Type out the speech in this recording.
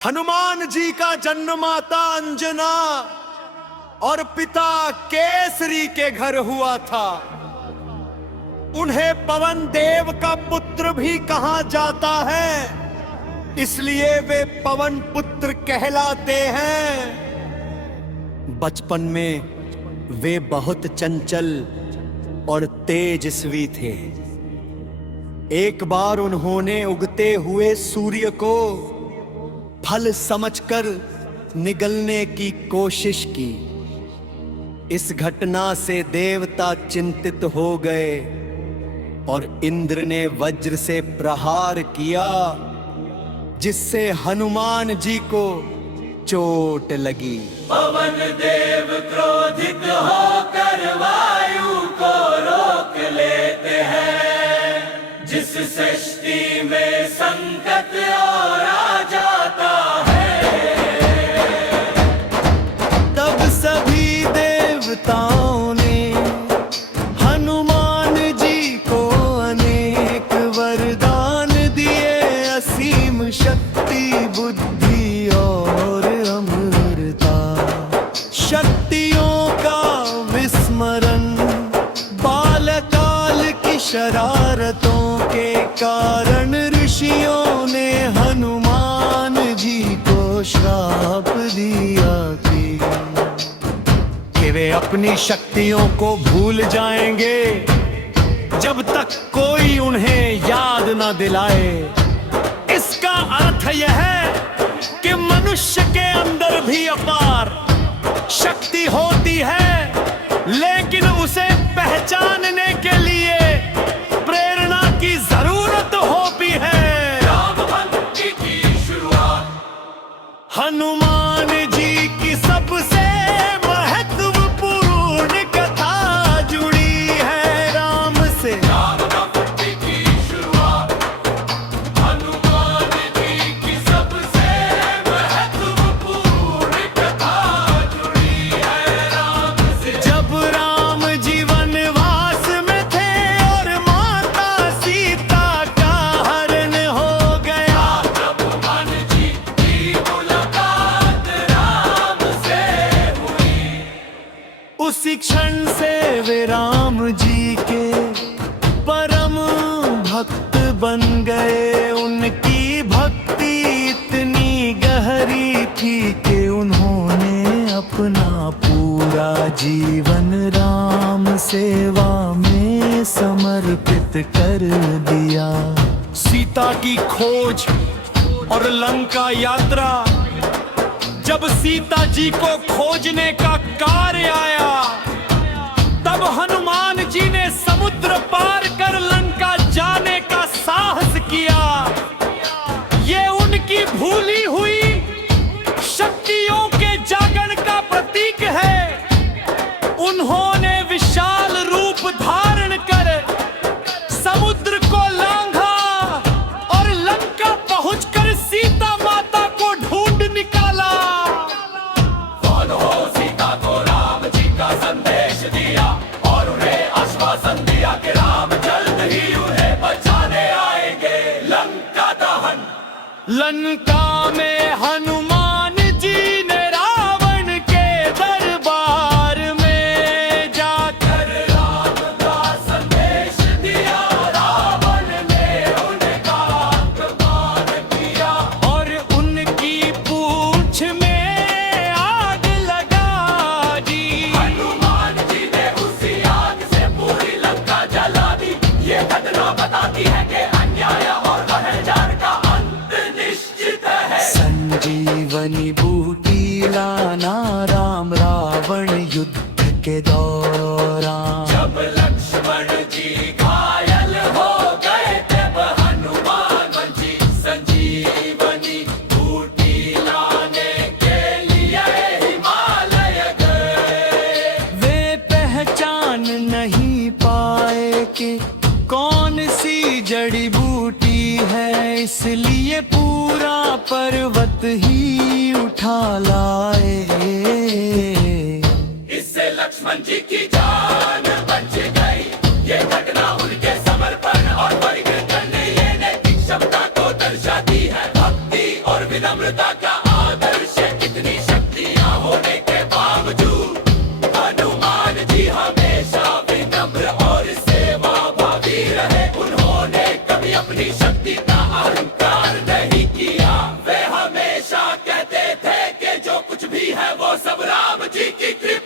हनुमान जी का जन्म माता अंजना और पिता केसरी के घर हुआ था। उन्हें पवन देव का पुत्र भी कहा जाता है, इसलिए वे पवन पुत्र कहलाते हैं। बचपन में वे बहुत चंचल और तेजस्वी थे। एक बार उन्होंने उगते हुए सूर्य को फल समझकर निगलने की कोशिश की। इस घटना से देवता चिंतित हो गए और इंद्र ने वज्र से प्रहार किया, जिससे हनुमान जी को चोट लगी। पवन देव क्रोधित होकर वायु को रोक लेते हैं, जिस सृष्टि में संकट और आ जाता है। तब सभी देवताओं ने हनुमान जी को अनेक वरदान दिए, असीम शक्ति, बुद्धि और अमरता। शक्तियों का विस्मरण बालकाल की शरारतों के कारण ऋषियों ने हनुमान जी को श्राप दिया कि वे अपनी शक्तियों को भूल जाएंगे जब तक कोई उन्हें याद न दिलाए। इसका अर्थ यह है कि मनुष्य के अंदर भी अपार शक्ति होती है, लेकिन उसे पहचानने के लिए प्रेरणा की जरूरत होती है। राम भक्ति की शुरुआत हनुमान जी की सबसे महत्वपूर्ण कथा जुड़ी है राम से। राम भक्ति की शुरुआत हनुमान जी की सबसे महत्वपूर्ण कथा जुड़ी है राम से। जब राम जी वनवास में थे और माता सीता का हरण हो गया, जब हनुमान जी की मुलाकात राम से हुई, उसी क्षण से वे राम जी के परम भक्त बन गए। उनकी भक्ति इतनी गहरी थी कि उन्होंने अपना पूरा जीवन राम सेवा में समर्पित कर दिया। सीता की खोज और लंका यात्रा। जब सीता जी को खोजने का कार्य आया, तब हनुमान जी ने समुद्र पार कर लंका जाने का साहस किया। ये उनकी भूली हुई शक्तियों के जागरण का प्रतीक है। उन्होंने विशाल रूप धारण कर समुद्र को लांघा और लंका पहुंचकर सीता माता को ढूंढ निकाला। कौन हो सीता को राम जी का संदेश दिया और उन्हें आश्वासन दिया कि राम जल्द ही उन्हें बचाने आएंगे। लंका दहन लंका में हनुमान जी ने रावण के दरबार में जाकर राम का संदेश दिया, रावण ने उनका अपमान किया और उनकी पूंछ में आग लगा दी। हनुमान जी ने उसी आग से पूरी लंका जला दी। ये घटना बताती है कि अन्याय और अत्याचार का अंत निश्चित है। संजीवनी बूटी लाना राम रावण युद्ध के दौरान। जब लक्ष्मण जी घायल हो गए, तब हनुमान जी संजीवनी बूटी लाने के लिए हिमालय गए। वे पहचान नहीं पाए कि कौन सी जड़ी बूटी है, इसलिए पूरा पर्वत ही उठा लाए। इससे लक्ष्मण जी की जान बच गई। ये घटना उनके समर्पण और परिग्रह करने की क्षमता को दर्शाती है। भक्ति और विनम्रता का शक्ति का अहंकार नहीं किया। वे हमेशा कहते थे कि जो कुछ भी है वो सब राम जी की कृपा